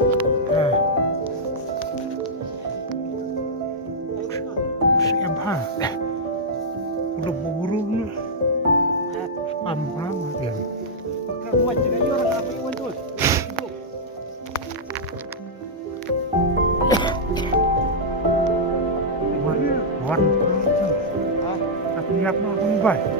Ah, siapa? Udah buru nih. Lama dia. Kamu aja kayu orang apa yang tuh? Wan, tapi nggak mau kembali.